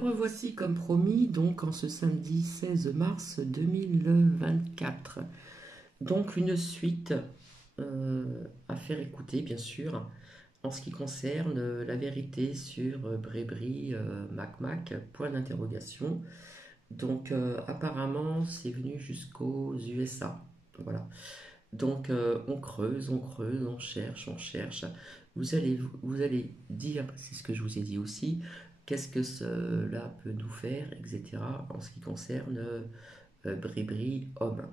Revoici comme promis, donc en ce samedi 16 mars 2024. Donc une suite à faire écouter, bien sûr, en ce qui concerne la vérité sur Brébry, Mac, point d'interrogation. Donc apparemment, c'est venu jusqu'aux USA. Voilà. Donc on creuse, on cherche, on cherche. Vous allez dire, c'est ce que je vous ai dit aussi, qu'est-ce que cela peut nous faire, etc. en ce qui concerne Bribri homme.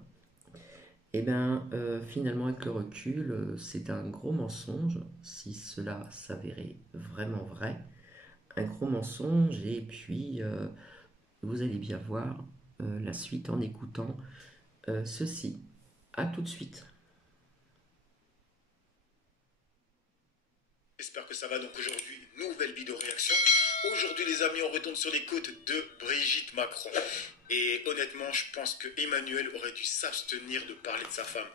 Et bien finalement avec le recul, c'est un gros mensonge, si cela s'avérait vraiment vrai, un gros mensonge, et puis vous allez bien voir la suite en écoutant ceci. A tout de suite. J'espère que ça va. Donc aujourd'hui, nouvelle vidéo réaction. Aujourd'hui les amis, on retourne sur les côtes de Brigitte Macron. Et honnêtement, je pense que Emmanuel aurait dû s'abstenir de parler de sa femme.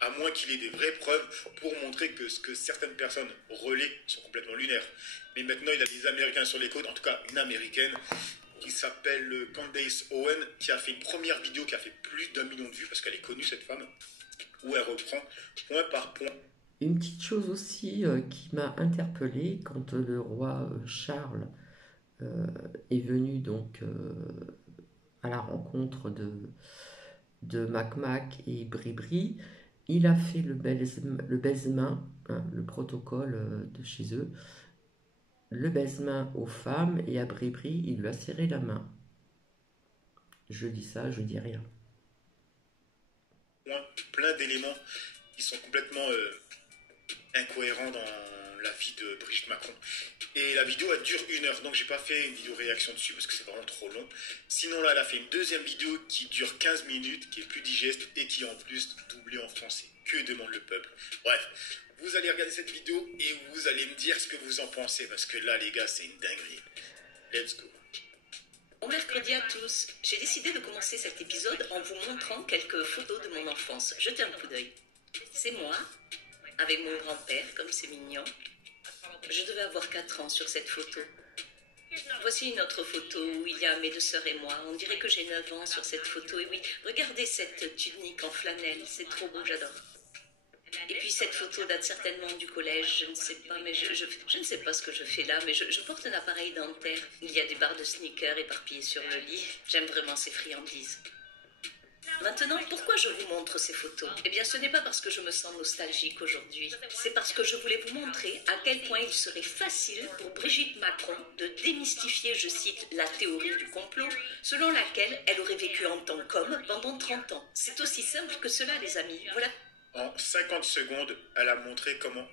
À moins qu'il ait des vraies preuves pour montrer que ce que certaines personnes relaient sont complètement lunaires. Mais maintenant, il a des Américains sur les côtes, en tout cas une Américaine, qui s'appelle Candace Owen, qui a fait une première vidéo qui a fait plus d'1 million de vues, parce qu'elle est connue cette femme, où elle reprend point par point. Une petite chose aussi qui m'a interpellée quand le roi Charles est venu donc à la rencontre de Mac et Bribri, il a fait le baise-main, hein, le protocole de chez eux, le baise-main aux femmes, et à Bribri, il lui a serré la main. Je dis ça, je dis rien. Plein d'éléments qui sont complètement incohérent dans la vie de Brigitte Macron. Et la vidéo elle dure 1 heure, donc j'ai pas fait une vidéo réaction dessus parce que c'est vraiment trop long. Sinon là, elle a fait une deuxième vidéo qui dure 15 minutes, qui est plus digeste et qui est en plus doublée en français. Que demande le peuple? Bref, vous allez regarder cette vidéo et vous allez me dire ce que vous en pensez, parce que là les gars, c'est une dinguerie. Let's go. Bon mercredi à tous. J'ai décidé de commencer cet épisode en vous montrant quelques photos de mon enfance. Jetez un coup d'œil. C'est moi, avec mon grand-père, comme c'est mignon. Je devais avoir 4 ans sur cette photo. Voici une autre photo où il y a mes 2 sœurs et moi. On dirait que j'ai 9 ans sur cette photo. Et oui, regardez cette tunique en flanelle, c'est trop beau, j'adore. Et puis cette photo date certainement du collège, je ne sais pas, mais je ne sais pas ce que je fais là, mais je porte un appareil dentaire. Il y a des barres de sneakers éparpillées sur le lit. J'aime vraiment ces friandises. Maintenant, pourquoi je vous montre ces photos? Eh bien, ce n'est pas parce que je me sens nostalgique aujourd'hui. C'est parce que je voulais vous montrer à quel point il serait facile pour Brigitte Macron de démystifier, je cite, la théorie du complot, selon laquelle elle aurait vécu en tant qu'homme pendant 30 ans. C'est aussi simple que cela, les amis. Voilà. En 50 secondes, elle a montré comment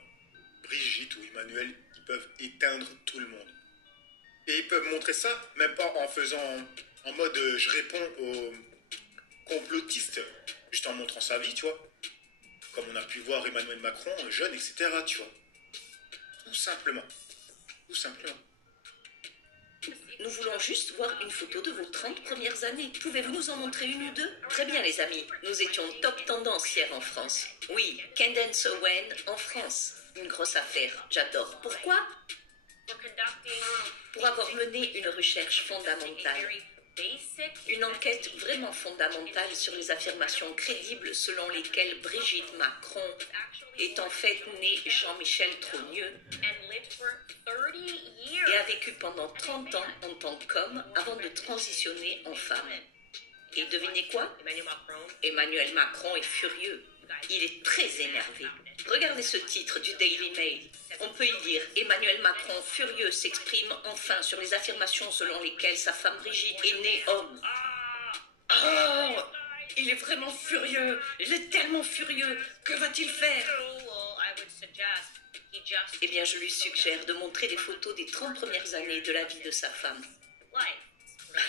Brigitte ou Emmanuel, ils peuvent éteindre tout le monde. Et ils peuvent montrer ça, même pas en faisant, en mode je réponds aux complotistes, juste en montrant sa vie, tu vois. Comme on a pu voir Emmanuel Macron, jeune, etc., tu vois. Tout simplement. Tout simplement. Nous voulons juste voir une photo de vos 30 premières années. Pouvez-vous nous en montrer une ou deux? Très bien, les amis. Nous étions top tendance hier en France. Oui, Candace Owen en France. Une grosse affaire. J'adore. Pourquoi? Pour avoir mené une recherche fondamentale. Une enquête vraiment fondamentale sur les affirmations crédibles selon lesquelles Brigitte Macron est en fait née Jean-Michel Trogneux et a vécu pendant 30 ans en tant qu'homme avant de transitionner en femme. Et devinez quoi? Emmanuel Macron est furieux. Il est très énervé. Regardez ce titre du Daily Mail. On peut y lire « Emmanuel Macron, furieux, s'exprime enfin sur les affirmations selon lesquelles sa femme Brigitte est née homme. » Oh, il est vraiment furieux. Il est tellement furieux. Que va-t-il faire? Eh bien, je lui suggère de montrer des photos des 30 premières années de la vie de sa femme.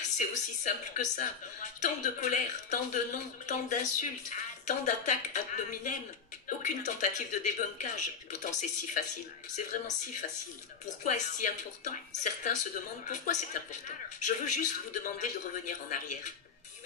C'est aussi simple que ça. Tant de colère, tant de noms, tant d'insultes, tant d'attaques ad hominem. Aucune tentative de débunkage. Pourtant, c'est si facile. C'est vraiment si facile. Pourquoi est-ce si important? Certains se demandent pourquoi c'est important. Je veux juste vous demander de revenir en arrière.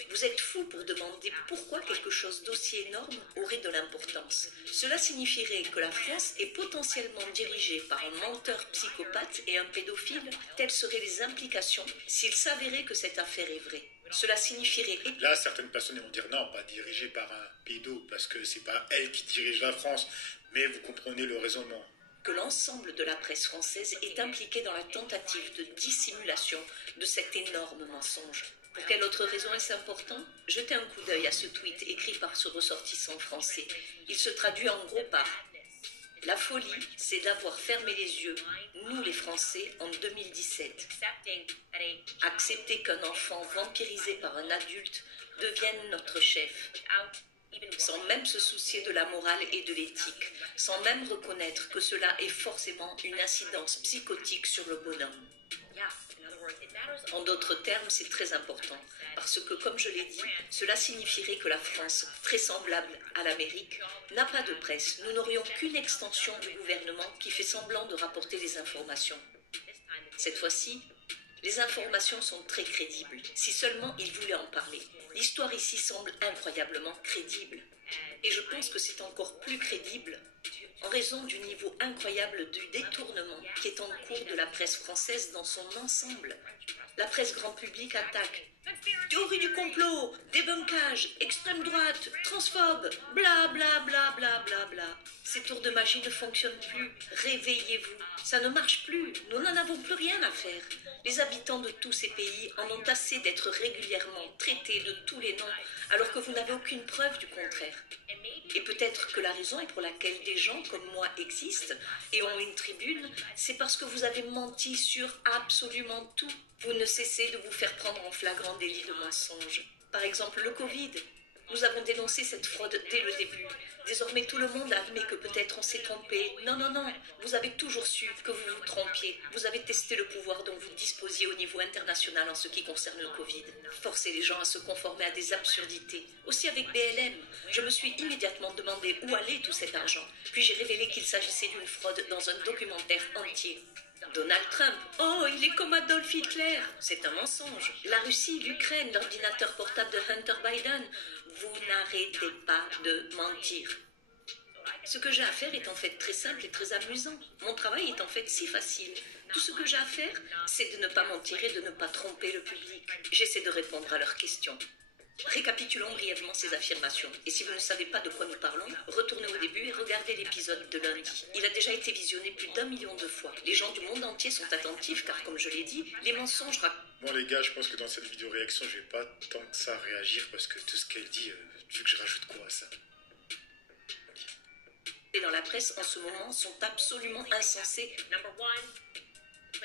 Vous êtes fou pour demander pourquoi quelque chose d'aussi énorme aurait de l'importance. Cela signifierait que la France est potentiellement dirigée par un menteur psychopathe et un pédophile. Telles seraient les implications s'il s'avérait que cette affaire est vraie. Cela signifierait... Là, certaines personnes vont dire non, pas dirigée par un pédo, parce que c'est pas elle qui dirige la France. Mais vous comprenez le raisonnement. Que l'ensemble de la presse française est impliquée dans la tentative de dissimulation de cet énorme mensonge. Pour quelle autre raison est-ce important? Jetez un coup d'œil à ce tweet écrit par ce ressortissant français. Il se traduit en gros par « La folie, c'est d'avoir fermé les yeux, nous les Français, en 2017. Accepter qu'un enfant vampirisé par un adulte devienne notre chef. » Sans même se soucier de la morale et de l'éthique, sans même reconnaître que cela ait forcément une incidence psychotique sur le bonhomme. En d'autres termes, c'est très important, parce que, comme je l'ai dit, cela signifierait que la France, très semblable à l'Amérique, n'a pas de presse. Nous n'aurions qu'une extension du gouvernement qui fait semblant de rapporter les informations. Cette fois-ci, les informations sont très crédibles, si seulement ils voulaient en parler. L'histoire ici semble incroyablement crédible. Et je pense que c'est encore plus crédible en raison du niveau incroyable du détournement qui est en cours de la presse française dans son ensemble. La presse grand public attaque. Théorie du complot, débunkage, extrême droite, transphobe, bla bla bla bla bla bla. Ces tours de magie ne fonctionnent plus. Réveillez-vous. Ça ne marche plus. Nous n'en avons plus rien à faire. Les habitants de tous ces pays en ont assez d'être régulièrement traités de tous les noms, alors que vous n'avez aucune preuve du contraire. Et peut-être que la raison pour laquelle des gens comme moi existent et ont une tribune, c'est parce que vous avez menti sur absolument tout. Vous ne cessez de vous faire prendre en flagrant délit de mensonge. Par exemple, le Covid. Nous avons dénoncé cette fraude dès le début. Désormais, tout le monde admet que peut-être on s'est trompé. Non, non, non. Vous avez toujours su que vous vous trompiez. Vous avez testé le pouvoir dont vous disposiez au niveau international en ce qui concerne le Covid. Forcez les gens à se conformer à des absurdités. Aussi avec BLM, je me suis immédiatement demandé où allait tout cet argent. Puis j'ai révélé qu'il s'agissait d'une fraude dans un documentaire entier. Donald Trump, oh, il est comme Adolf Hitler. C'est un mensonge. La Russie, l'Ukraine, l'ordinateur portable de Hunter Biden. Vous n'arrêtez pas de mentir. Ce que j'ai à faire est en fait très simple et très amusant. Mon travail est en fait si facile. Tout ce que j'ai à faire, c'est de ne pas mentir et de ne pas tromper le public. J'essaie de répondre à leurs questions. Récapitulons brièvement ces affirmations. Et si vous ne savez pas de quoi nous parlons, retournez au début et regardez l'épisode de lundi. Il a déjà été visionné plus d'1 million de fois. Les gens du monde entier sont attentifs car, comme je l'ai dit, les mensonges Bon les gars, je pense que dans cette vidéo réaction, je vais pas tant que ça réagir parce que tout ce qu'elle dit, tu veux que je rajoute quoi à ça? dans la presse en ce moment sont absolument insensés.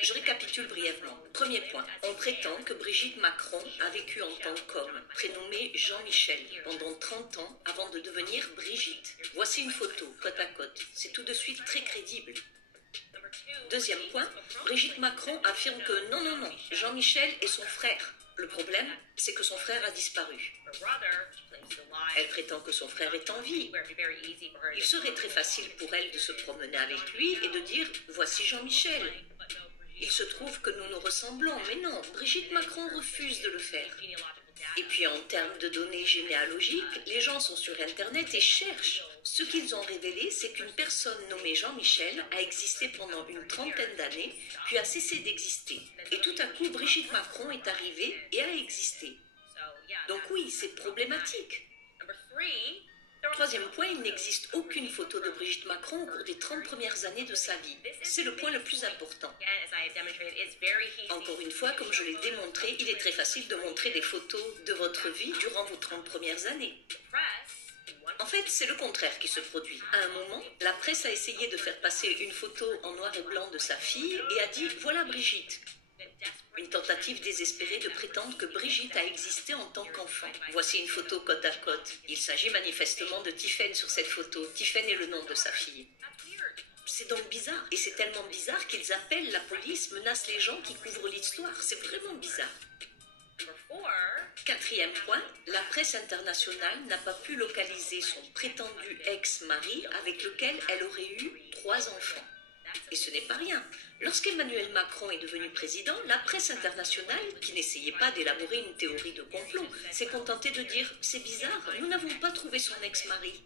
Je récapitule brièvement. Premier point. On prétend que Brigitte Macron a vécu en tant qu'homme, prénommé Jean-Michel, pendant 30 ans avant de devenir Brigitte. Voici une photo, côte à côte. C'est tout de suite très crédible. Deuxième point. Brigitte Macron affirme que non, non, non, Jean-Michel est son frère. Le problème, c'est que son frère a disparu. Elle prétend que son frère est en vie. Il serait très facile pour elle de se promener avec lui et de dire « Voici Jean-Michel ». Il se trouve que nous nous ressemblons, mais non, Brigitte Macron refuse de le faire. Et puis en termes de données généalogiques, les gens sont sur Internet et cherchent. Ce qu'ils ont révélé, c'est qu'une personne nommée Jean-Michel a existé pendant une trentaine d'années, puis a cessé d'exister. Et tout à coup, Brigitte Macron est arrivée et a existé. Donc oui, c'est problématique. Troisième point, il n'existe aucune photo de Brigitte Macron au cours des 30 premières années de sa vie. C'est le point le plus important. Encore une fois, comme je l'ai démontré, il est très facile de montrer des photos de votre vie durant vos 30 premières années. En fait, c'est le contraire qui se produit. À un moment, la presse a essayé de faire passer une photo en noir et blanc de sa fille et a dit « Voilà Brigitte ». Une tentative désespérée de prétendre que Brigitte a existé en tant qu'enfant. Voici une photo côte à côte. Il s'agit manifestement de Tiphaine sur cette photo. Tiphaine est le nom de sa fille. C'est donc bizarre. Et c'est tellement bizarre qu'ils appellent la police, menacent les gens qui couvrent l'histoire. C'est vraiment bizarre. Quatrième point, la presse internationale n'a pas pu localiser son prétendu ex-mari avec lequel elle aurait eu 3 enfants. Et ce n'est pas rien. Lorsqu'Emmanuel Macron est devenu président, la presse internationale, qui n'essayait pas d'élaborer une théorie de complot, s'est contentée de dire « c'est bizarre, nous n'avons pas trouvé son ex-mari ».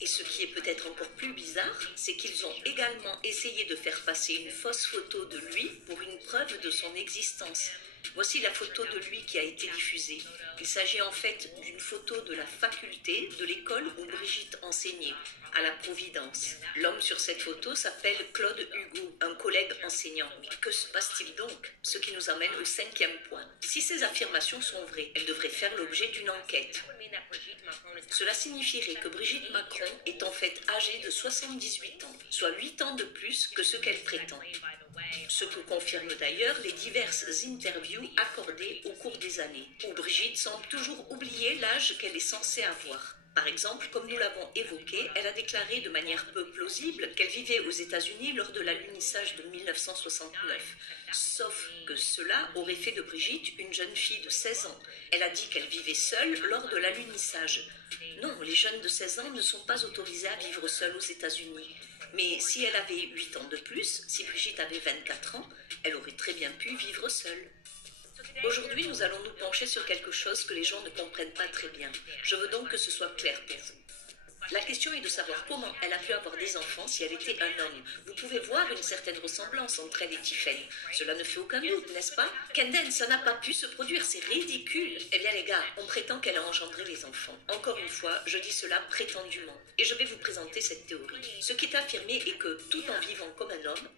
Et ce qui est peut-être encore plus bizarre, c'est qu'ils ont également essayé de faire passer une fausse photo de lui pour une preuve de son existence. Voici la photo de lui qui a été diffusée. Il s'agit en fait d'une photo de la faculté de l'école où Brigitte enseignait, à la Providence. L'homme sur cette photo s'appelle Claude Hugo, un collègue enseignant. Mais que se passe-t-il donc? Ce qui nous amène au 5e point. Si ces affirmations sont vraies, elles devraient faire l'objet d'une enquête. Cela signifierait que Brigitte Macron est en fait âgée de 78 ans, soit 8 ans de plus que ce qu'elle prétend. Ce que confirment d'ailleurs les diverses interviews accordées au cours des années, où Brigitte semble toujours oublier l'âge qu'elle est censée avoir. Par exemple, comme nous l'avons évoqué, elle a déclaré de manière peu plausible qu'elle vivait aux États-Unis lors de l'alunissage de 1969. Sauf que cela aurait fait de Brigitte une jeune fille de 16 ans. Elle a dit qu'elle vivait seule lors de l'alunissage. Non, les jeunes de 16 ans ne sont pas autorisés à vivre seuls aux États-Unis. Mais si elle avait 8 ans de plus, si Brigitte avait 24 ans, elle aurait très bien pu vivre seule. Aujourd'hui, nous allons nous pencher sur quelque chose que les gens ne comprennent pas très bien. Je veux donc que ce soit clair pour vous. La question est de savoir comment elle a pu avoir des enfants si elle était un homme. Vous pouvez voir une certaine ressemblance entre elle et Tiffany. Cela ne fait aucun doute, n'est-ce pas? Kendall, ça n'a pas pu se produire, c'est ridicule. Eh bien les gars, on prétend qu'elle a engendré les enfants. Encore une fois, je dis cela prétendument. Et je vais vous présenter cette théorie. Ce qui est affirmé est que, tout en vivant comme un homme,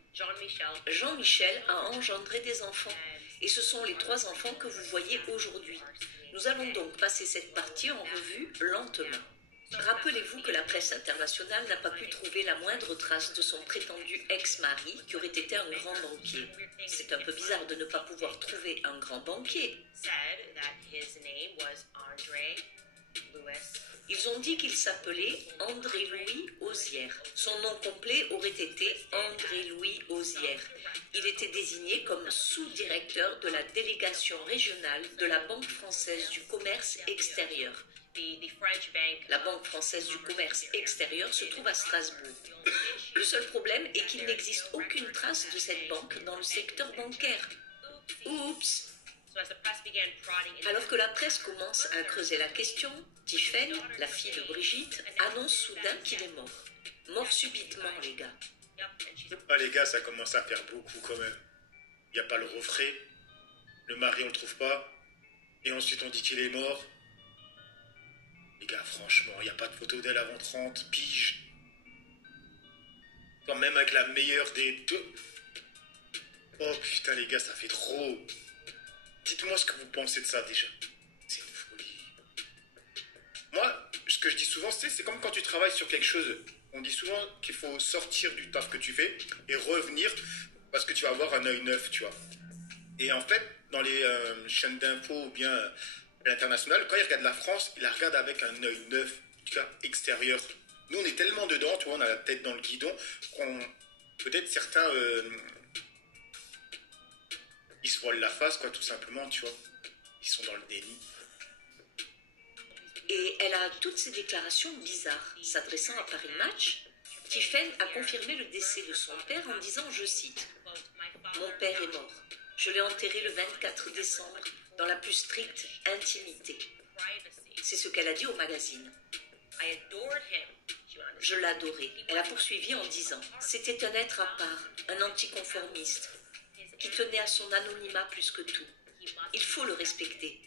Jean-Michel a engendré des enfants. Et ce sont les 3 enfants que vous voyez aujourd'hui. Nous allons donc passer cette partie en revue lentement. Rappelez-vous que la presse internationale n'a pas pu trouver la moindre trace de son prétendu ex-mari qui aurait été un grand banquier. C'est un peu bizarre de ne pas pouvoir trouver un grand banquier. Ils ont dit qu'il s'appelait André-Louis Osière. Son nom complet aurait été André-Louis Osière. Il était désigné comme sous-directeur de la délégation régionale de la Banque française du commerce extérieur. La Banque française du commerce extérieur se trouve à Strasbourg. Le seul problème est qu'il n'existe aucune trace de cette banque dans le secteur bancaire. Oups! Alors que la presse commence à creuser la question, Tiffany, la fille de Brigitte, annonce soudain qu'il est mort. Mort subitement, les gars. Ah les gars, ça commence à faire beaucoup quand même. Il n'y a pas le refrain, le mari on le trouve pas, et ensuite on dit qu'il est mort. Les gars, franchement, il n'y a pas de photo d'elle avant 30 piges. Quand même avec la meilleure des deux. Oh putain les gars, ça fait trop. Dites-moi ce que vous pensez de ça déjà. C'est une folie. Moi, ce que je dis souvent, c'est comme quand tu travailles sur quelque chose. On dit souvent qu'il faut sortir du taf que tu fais et revenir parce que tu vas avoir un œil neuf, tu vois. Et en fait, dans les chaînes d'infos ou bien à l'international, quand ils regardent la France, ils la regardent avec un œil neuf, en tout cas extérieur. Nous, on est tellement dedans, tu vois, on a la tête dans le guidon, qu'on peut-être certains, ils se voilent la face, quoi, tout simplement, tu vois. Ils sont dans le déni. Et elle a toutes ces déclarations bizarres. S'adressant à Paris Match, Tiffany a confirmé le décès de son père en disant, je cite, « Mon père est mort. Je l'ai enterré le 24 décembre dans la plus stricte intimité. » C'est ce qu'elle a dit au magazine. Je l'adorais. Elle a poursuivi en disant, « C'était un être à part, un anticonformiste, qui tenait à son anonymat plus que tout. Il faut le respecter. »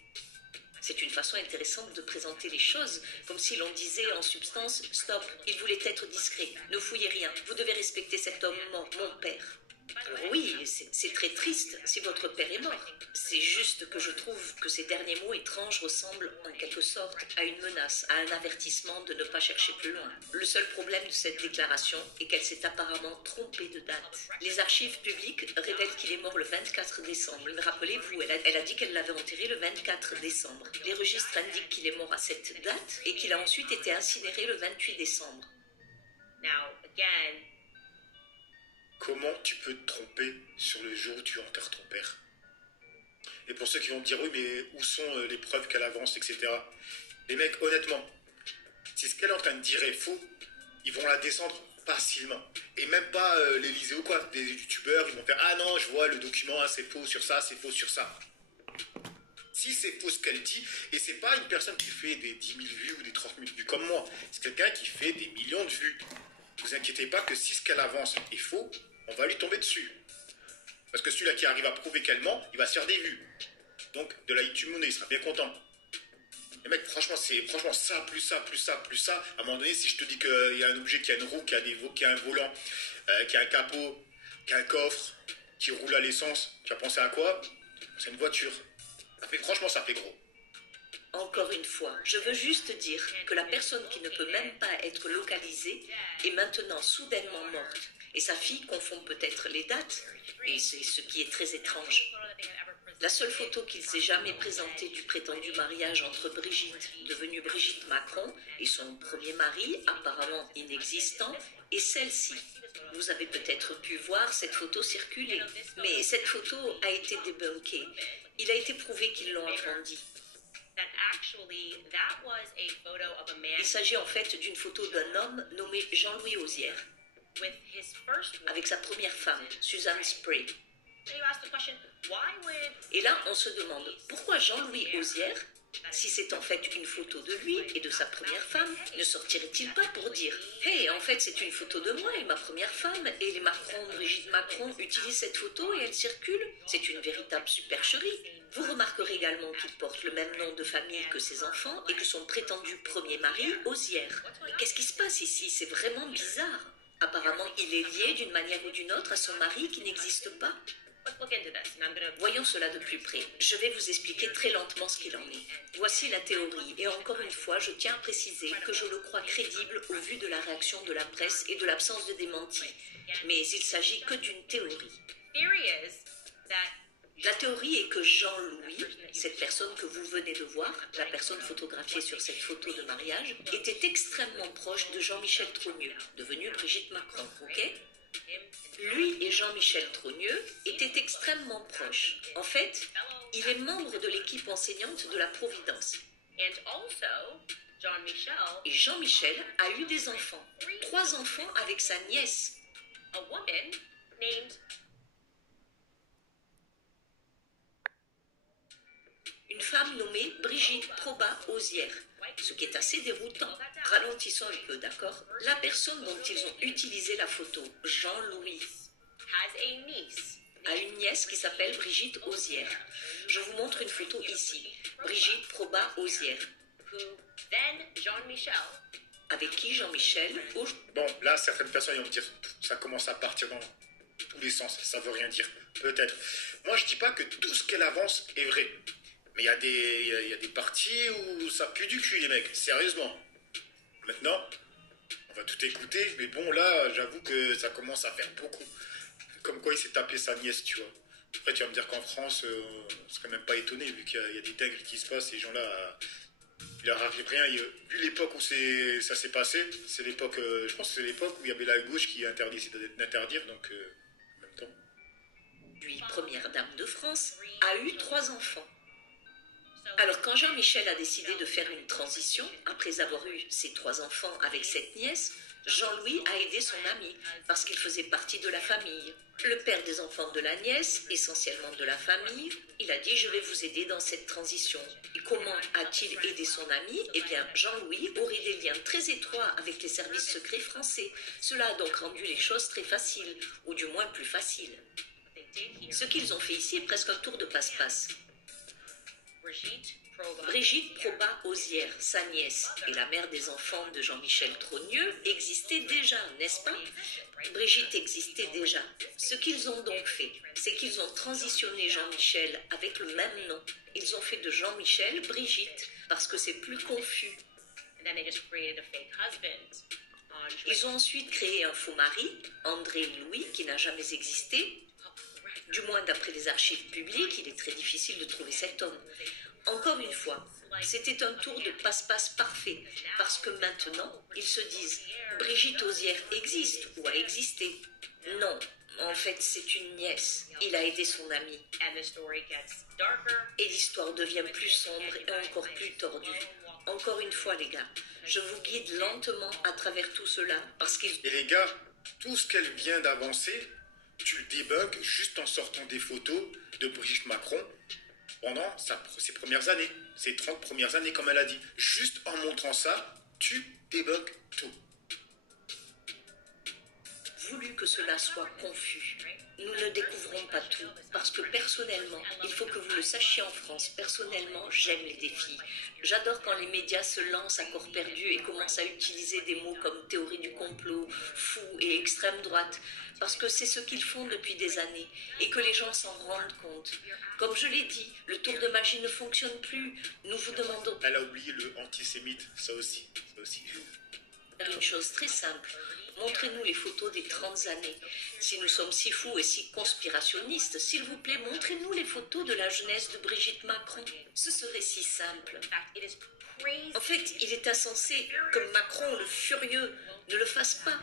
C'est une façon intéressante de présenter les choses, comme si l'on disait en substance « Stop, il voulait être discret, ne fouillez rien, vous devez respecter cet homme mort, mon père. » Alors oui, c'est très triste si votre père est mort. C'est juste que je trouve que ces derniers mots étranges ressemblent en quelque sorte à une menace, à un avertissement de ne pas chercher plus loin. Le seul problème de cette déclaration est qu'elle s'est apparemment trompée de date. Les archives publiques révèlent qu'il est mort le 24 décembre. Mais rappelez-vous, elle a dit qu'elle l'avait enterré le 24 décembre. Les registres indiquent qu'il est mort à cette date et qu'il a ensuite été incinéré le 28 décembre. Comment tu peux te tromper sur le jour où tu enterres ton père? Et pour ceux qui vont me dire, oui, mais où sont les preuves qu'elle avance, etc. Les mecs, honnêtement, si ce qu'elle est en train de dire est faux, ils vont la descendre facilement. Et même pas l'Elysée ou quoi, des youtubeurs, ils vont faire ah non, je vois le document, hein, c'est faux sur ça, c'est faux sur ça. Si c'est faux ce qu'elle dit, et c'est pas une personne qui fait des 10 000 vues ou des 30 000 vues comme moi, c'est quelqu'un qui fait des millions de vues. Vous inquiétez pas que si ce qu'elle avance est faux, on va lui tomber dessus. Parce que celui-là qui arrive à prouver qu'elle ment, il va se faire des vues. Donc de la YouTube monnaie, il sera bien content. Et mec, franchement, c'est ça, plus ça, plus ça, plus ça. À un moment donné, si je te dis qu'il y a un objet qui a une roue, qui a un volant, qui a un capot, qui a un coffre, qui roule à l'essence, tu vas penser à quoi? C'est une voiture. Franchement, ça fait gros. Encore une fois, je veux juste dire que la personne qui ne peut même pas être localisée est maintenant soudainement morte. Et sa fille confond peut-être les dates, et c'est ce qui est très étrange. La seule photo qu'ils aient jamais présentée du prétendu mariage entre Brigitte, devenue Brigitte Macron, et son premier mari, apparemment inexistant, est celle-ci. Vous avez peut-être pu voir cette photo circuler, mais cette photo a été débunkée. Il a été prouvé qu'ils l'ont agrandie. Il s'agit en fait d'une photo d'un homme nommé Jean-Louis Auzière, avec sa première femme, Suzanne Spray. Et là, on se demande, pourquoi Jean-Louis Auzière, si c'est en fait une photo de lui et de sa première femme, ne sortirait-il pas pour dire « Hey, en fait, c'est une photo de moi et ma première femme, et les Macron, Brigitte Macron utilisent cette photo et elle circule. C'est une véritable supercherie. » Vous remarquerez également qu'il porte le même nom de famille que ses enfants et que son prétendu premier mari, Auzière. Mais qu'est-ce qui se passe ici? C'est vraiment bizarre. Apparemment, il est lié d'une manière ou d'une autre à son mari qui n'existe pas. Voyons cela de plus près. Je vais vous expliquer très lentement ce qu'il en est. Voici la théorie, et encore une fois, je tiens à préciser que je le crois crédible au vu de la réaction de la presse et de l'absence de démenti. Mais il s'agit que d'une théorie. La théorie est que Jean-Louis, cette personne que vous venez de voir, la personne photographiée sur cette photo de mariage, était extrêmement proche de Jean-Michel Trogneux, devenu Brigitte Macron, ok? Lui et Jean-Michel Trogneux étaient extrêmement proches. En fait, il est membre de l'équipe enseignante de la Providence. Et Jean-Michel a eu des enfants, 3 enfants avec sa nièce. Une femme nommée Brigitte Proba Auzière, ce qui est assez déroutant. Ralentissons un peu, d'accord? La personne dont ils ont utilisé la photo, Jean-Louis, a une nièce qui s'appelle Brigitte Auzière. Je vous montre une photo ici. Brigitte Proba Auzière. Avec qui Jean-Michel? Bon, là, certaines personnes vont me dire, ça commence à partir dans tous les sens, ça veut rien dire. Peut-être. Moi, je dis pas que tout ce qu'elle avance est vrai. Mais il y a des parties où ça pue du cul, les mecs, sérieusement. Maintenant, on va tout écouter, mais bon, là, j'avoue que ça commence à faire beaucoup. Comme quoi il s'est tapé sa nièce, tu vois. Après, tu vas me dire qu'en France, on serait même pas étonné, vu qu'il y a des dingueries qui se passent, ces gens-là, il leur arrive rien. Vu l'époque où ça s'est passé, c'est l'époque, je pense que c'est l'époque où il y avait la gauche qui interdisait d'interdire, donc en même temps. Lui, première dame de France, a eu 3 enfants. Alors quand Jean-Michel a décidé de faire une transition, après avoir eu ses 3 enfants avec cette nièce, Jean-Louis a aidé son ami, parce qu'il faisait partie de la famille. Le père des enfants de la nièce, essentiellement de la famille, il a dit « Je vais vous aider dans cette transition ». Et comment a-t-il aidé son ami? Eh bien, Jean-Louis aurait des liens très étroits avec les services secrets français. Cela a donc rendu les choses très faciles, ou du moins plus faciles. Ce qu'ils ont fait ici est presque un tour de passe-passe. Brigitte Proba Auzière, sa nièce et la mère des enfants de Jean-Michel Trogneux existaient déjà, n'est-ce pas? Brigitte existait déjà. Ce qu'ils ont donc fait, c'est qu'ils ont transitionné Jean-Michel avec le même nom. Ils ont fait de Jean-Michel Brigitte, parce que c'est plus confus. Ils ont ensuite créé un faux mari, André Louis, qui n'a jamais existé. Du moins d'après les archives publiques, il est très difficile de trouver cet homme. Encore une fois, c'était un tour de passe-passe parfait, parce que maintenant, ils se disent « Brigitte Auzière existe ou a existé ». Non, en fait, c'est une nièce. Il a aidé son ami. Et l'histoire devient plus sombre et encore plus tordue. Encore une fois, les gars, je vous guide lentement à travers tout cela parce qu'il... Et les gars, tout ce qu'elle vient d'avancer, tu le débugs juste en sortant des photos de Brigitte Macron pendant ses premières années, ses 30 premières années, comme elle a dit. Juste en montrant ça, tu débugs tout. Voulu que cela soit confus. Nous ne découvrons pas tout, parce que personnellement, il faut que vous le sachiez en France, personnellement, j'aime les défis. J'adore quand les médias se lancent à corps perdu et commencent à utiliser des mots comme théorie du complot, fou et extrême droite, parce que c'est ce qu'ils font depuis des années, et que les gens s'en rendent compte. Comme je l'ai dit, le tour de magie ne fonctionne plus, nous vous demandons... Elle a oublié le antisémite, ça aussi. Une chose très simple. Montrez-nous les photos des 30 années. Si nous sommes si fous et si conspirationnistes, s'il vous plaît, montrez-nous les photos de la jeunesse de Brigitte Macron. Ce serait si simple. En fait, il est insensé que Macron, le furieux, ne le fasse pas.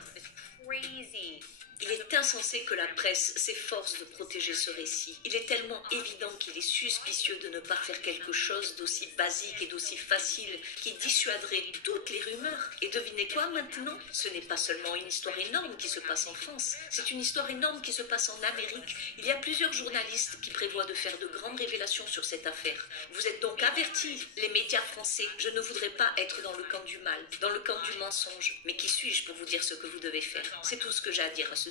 Il est insensé que la presse s'efforce de protéger ce récit. Il est tellement évident qu'il est suspicieux de ne pas faire quelque chose d'aussi basique et d'aussi facile qui dissuaderait toutes les rumeurs. Et devinez quoi maintenant? Ce n'est pas seulement une histoire énorme qui se passe en France, c'est une histoire énorme qui se passe en Amérique. Il y a plusieurs journalistes qui prévoient de faire de grandes révélations sur cette affaire. Vous êtes donc avertis, les médias français. Je ne voudrais pas être dans le camp du mal, dans le camp du mensonge. Mais qui suis-je pour vous dire ce que vous devez faire? C'est tout ce que j'ai à dire à ce sujet.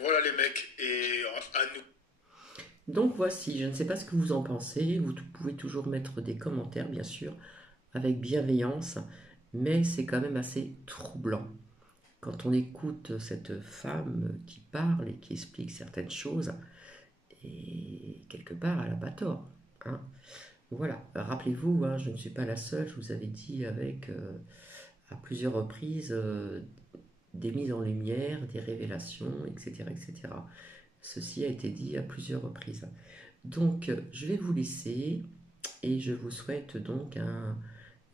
Voilà les mecs, et à nous. Donc voici, je ne sais pas ce que vous en pensez, vous pouvez toujours mettre des commentaires bien sûr, avec bienveillance, mais c'est quand même assez troublant. Quand on écoute cette femme qui parle et qui explique certaines choses, et quelque part elle n'a pas tort. Hein. Voilà, rappelez-vous, hein, je ne suis pas la seule, je vous avais dit avec à plusieurs reprises des mises en lumière, des révélations, etc., etc. Ceci a été dit à plusieurs reprises. Donc, je vais vous laisser et je vous souhaite donc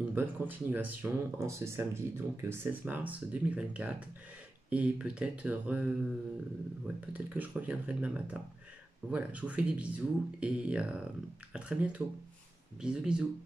une bonne continuation en ce samedi, donc 16 mars 2024. Et peut-être peut-être que je reviendrai demain matin. Voilà, je vous fais des bisous et à très bientôt. Bisous, bisous.